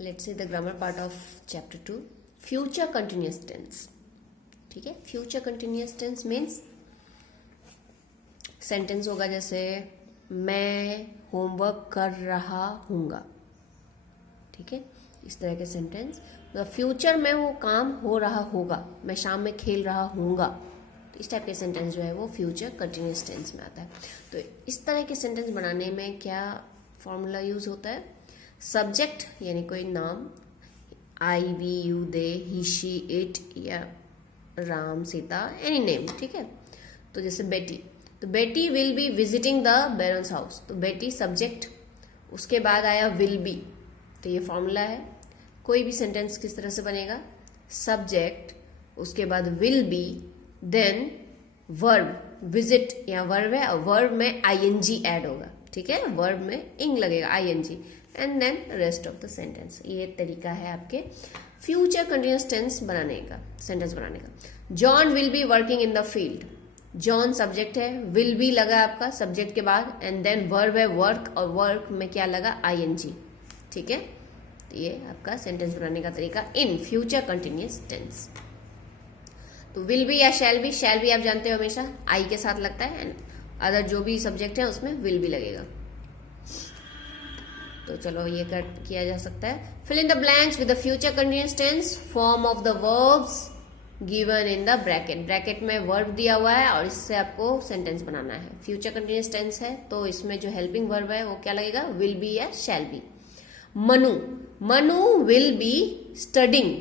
Let's see the grammar part of chapter 2, future continuous tense. ठीक है, future continuous tense means sentence होगा जैसे मैं होमवर्क कर रहा हूँगा. ठीक है, इस तरह के सेंटेंस. मतलब फ्यूचर में वो काम हो रहा होगा, मैं शाम में खेल रहा हूँगा. तो इस टाइप के सेंटेंस जो है वो फ्यूचर कंटिन्यूअस टेंस में आता है. तो इस तरह के सेंटेंस बनाने में क्या फॉर्मूला यूज होता है? सब्जेक्ट यानी कोई नाम, I, we, you, they, he, she, it या राम, सीता, एनी नेम. ठीक है, तो जैसे बेटी, तो बेटी will be visiting the barons house. तो बेटी सब्जेक्ट, उसके बाद आया विल बी. तो ये फॉर्मूला है. कोई भी सेंटेंस किस तरह से बनेगा? सब्जेक्ट, उसके बाद will be, then verb, visit या वर्ब है, वर्ब में आईएनजी ऐड होगा. ठीक है, वर्ब में इंग लगेगा, ING, and then rest of the sentence. ये तरीका है आपके फ्यूचर कंटिन्यूअस टेंस बनाने का, सेंटेंस बनाने का. John will be working in the field. John subject है, विल बी लगा आपका सब्जेक्ट के बाद, एंड देन वर्ब है वर्क, और वर्क में क्या लगा? आईएनजी. ठीक है, तो ये आपका सेंटेंस बनाने का तरीका इन फ्यूचर कंटिन्यूअस टेंस. तो विल बी या शैल बी आप जानते हो हमेशा आई के साथ लगता है, एंड अदर जो भी सब्जेक्ट है उसमें विल बी लगेगा. तो चलो ये कट किया जा सकता है. Fill in the blanks with the future continuous tense form of the verbs given in the bracket. Bracket में वर्ब दिया हुआ है और इससे आपको सेंटेंस बनाना है. फ्यूचर कंटिन्यूअस टेंस है तो इसमें जो हेल्पिंग वर्ब है वो क्या लगेगा? विल बी या shall be. Manu will be studying.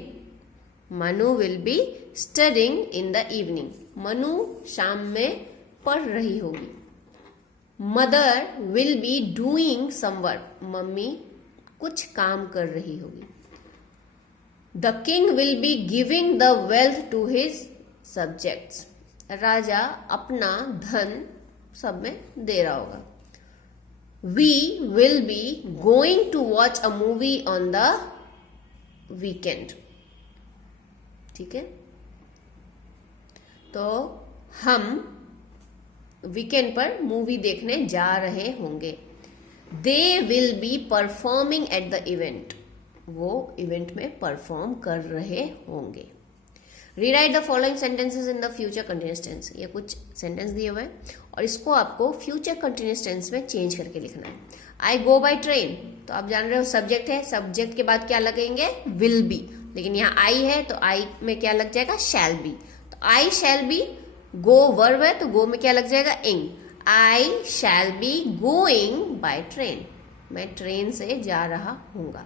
Manu will be studying in the evening. Manu शाम में पढ़ रही होगी. Mother will be doing some work. Mummy कुछ काम कर रही होगी. The king will be giving the wealth to his subjects. राजा अपना धन सब में दे रहा होगा. We will be going to watch a movie on the weekend. ठीक है, तो हम वीकेंड पर मूवी देखने जा रहे होंगे. They will be performing at the event. वो इवेंट में परफॉर्म कर रहे होंगे. Rewrite the following sentences in the future continuous tense. ये कुछ सेंटेंस दिए हुए हैं और इसको आपको फ्यूचर कंटिन्यूअस टेंस में चेंज करके लिखना है. आई गो बाय ट्रेन, तो आप जान रहे हो सब्जेक्ट है, सब्जेक्ट के बाद क्या लगेंगे? Will be. लेकिन यहाँ आई है तो आई में क्या लग जाएगा? Shall be. तो आई शैल बी. गो वर्ब है तो गो में क्या लग जाएगा? Ing. I shall be going by train. मैं ट्रेन से जा रहा हूँगा.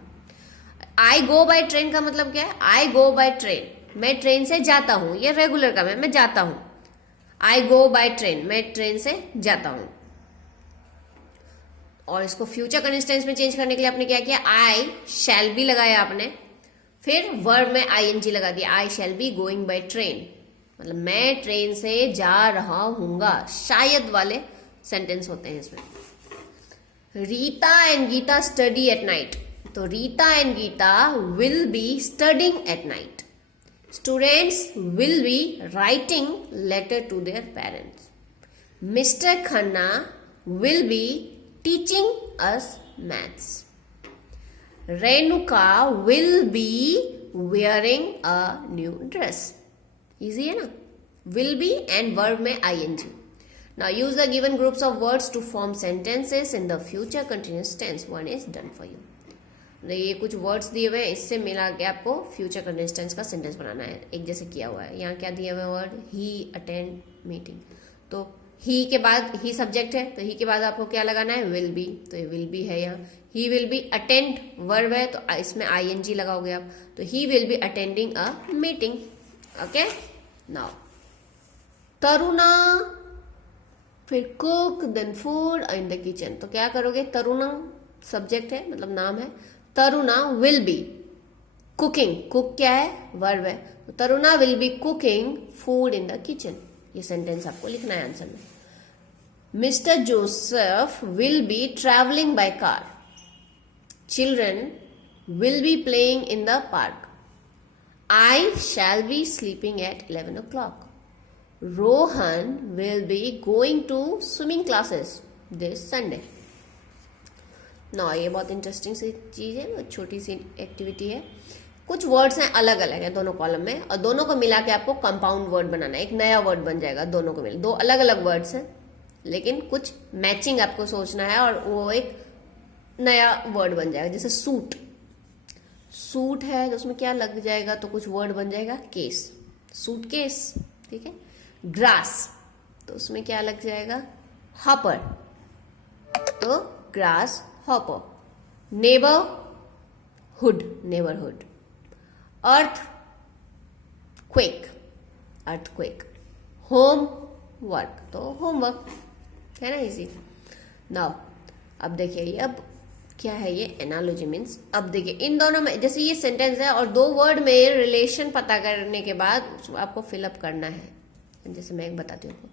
आई गो बाय ट्रेन का मतलब क्या है? आई गो बाय ट्रेन, मैं ट्रेन से जाता हूं. ये रेगुलर का मैं जाता हूं. आई गो बाय ट्रेन, मैं ट्रेन से जाता हूं. और इसको फ्यूचर कंटिन्यूअस टेंस में चेंज करने के लिए आपने क्या किया? आई शैल बी लगाया आपने, फिर वर्ब में आईएनजी लगा दिया. I shall be going by train, मतलब मैं ट्रेन से जा रहा हूंगा. शायद वाले सेंटेंस होते हैं इसमें. Rita and Gita study at night. तो Rita and Gita will be studying at night. Students will be writing letter to their parents. Mr. Khanna will be teaching us maths. Renuka will be wearing a new dress. Easy है ना? Will be and verb में ing. Now use the given groups of words to form sentences in the future continuous tense. One is done for you. ये कुछ words दिए हुए हैं, इससे मिला के आपको फ्यूचर कंटिन्यूअस टेंस का सेंटेंस बनाना है. एक जैसे किया हुआ है. यहाँ क्या दिया हुआ है वर्ड? ही अटेंड मीटिंग. तो ही के बाद, ही सब्जेक्ट है तो ही के बाद आपको क्या लगाना है? Will be. तो ये विल बी है यहाँ. He will be attend verb है तो इसमें आईएनजी लगाओगे आप. तो he will be attending a meeting. Okay, now Taruna, फिर cook, then food in the kitchen. तो क्या करोगे? तरुणा सब्जेक्ट है मतलब नाम है. Taruna will be cooking. Cook क्या है? वर्ब है. तो Taruna will be cooking food in the kitchen. ये सेंटेंस आपको लिखना है आंसर में. Mister Joseph will be travelling by car. Children will be playing in the park. I shall be sleeping at 11 o'clock. Rohan will be going to swimming classes this Sunday. ना ये बहुत interesting सी चीज़ है, बहुत छोटी सी एक्टिविटी है। कुछ words हैं अलग अलग है दोनों कॉलम में, और दोनों को मिला के आपको कंपाउंड वर्ड बनाना है, एक नया वर्ड बन जाएगा दोनों को मिला। दो अलग अलग वर्ड्स हैं लेकिन कुछ मैचिंग आपको सोचना है और वो एक नया वर्ड बन जाएगा। जैसे सूट, सूट है तो उसमें क्या लग जाएगा, तो कुछ वर्ड बन जाएगा केस, सूट केस, ठीक है। ग्रास तो उसमें क्या लग जाएगा, हॉपर, तो grass hopper. Neighbourhood, neighbourhood. Earth quake, earthquake. Home work तो होमवर्क, है ना, इजी। नाउ अब देखिए ये अब क्या है, ये एनालॉजी मीन्स, अब देखिए इन दोनों में जैसे ये सेंटेंस है और दो वर्ड में रिलेशन पता करने के बाद उसको आपको फिलअप करना है। जैसे मैं एक बताती हूँ,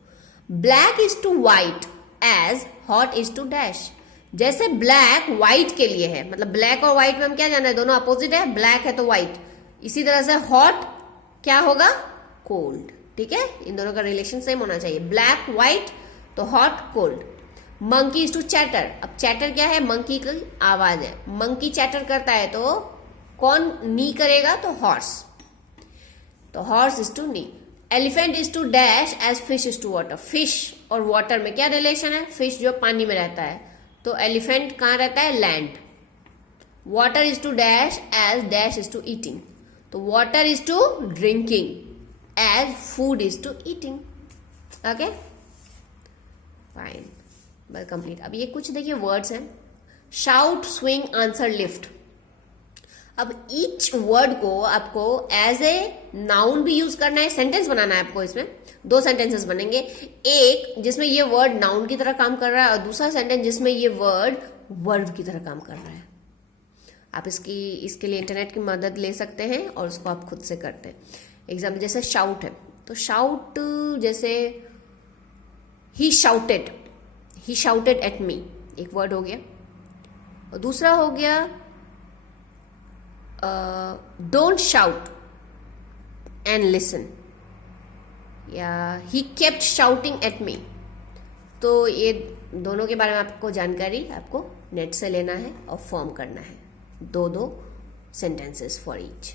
black is to white as hot is to dash. जैसे ब्लैक व्हाइट के लिए है, मतलब ब्लैक और व्हाइट में हम क्या जाना है, दोनों अपोजिट है, ब्लैक है तो व्हाइट। इसी तरह से हॉट क्या होगा, कोल्ड, ठीक है। इन दोनों का रिलेशन सेम होना चाहिए, ब्लैक व्हाइट तो hot cold. Monkey is to chatter, अब चैटर क्या है, मंकी की आवाज है। मंकी चैटर करता है तो कौन नी करेगा, तो हॉर्स, तो horse is to neigh. Elephant is to dash as fish is to water. Fish और वाटर में क्या रिलेशन है, फिश जो पानी में रहता है तो एलिफेंट कहाँ रहता है, land. Water is to dash as dash is to eating, तो water is to drinking as food is to eating. Okay fine, well complete. अब ये कुछ देखिए वर्ड्स हैं, शाउट, स्विंग, आंसर, लिफ्ट। अब ईच वर्ड को आपको एज ए नाउन भी यूज करना है, सेंटेंस बनाना है आपको। इसमें दो सेंटेंसेस बनेंगे, एक जिसमें ये वर्ड नाउन की तरह काम कर रहा है और दूसरा सेंटेंस जिसमें ये वर्ड वर्ब की तरह काम कर रहा है। आप इसके लिए इंटरनेट की मदद ले सकते हैं और उसको आप खुद से करते हैं। एग्जाम्पल जैसे शाउट है, तो शाउट जैसे ही शाउटेड एट मी, एक वर्ड हो गया। और दूसरा हो गया डोंट शाउट एंड लिसन, या he kept shouting at me. तो ये दोनों के बारे में आपको जानकारी आपको नेट से लेना है और फॉर्म करना है, दो सेंटेंसेस फॉर ईच।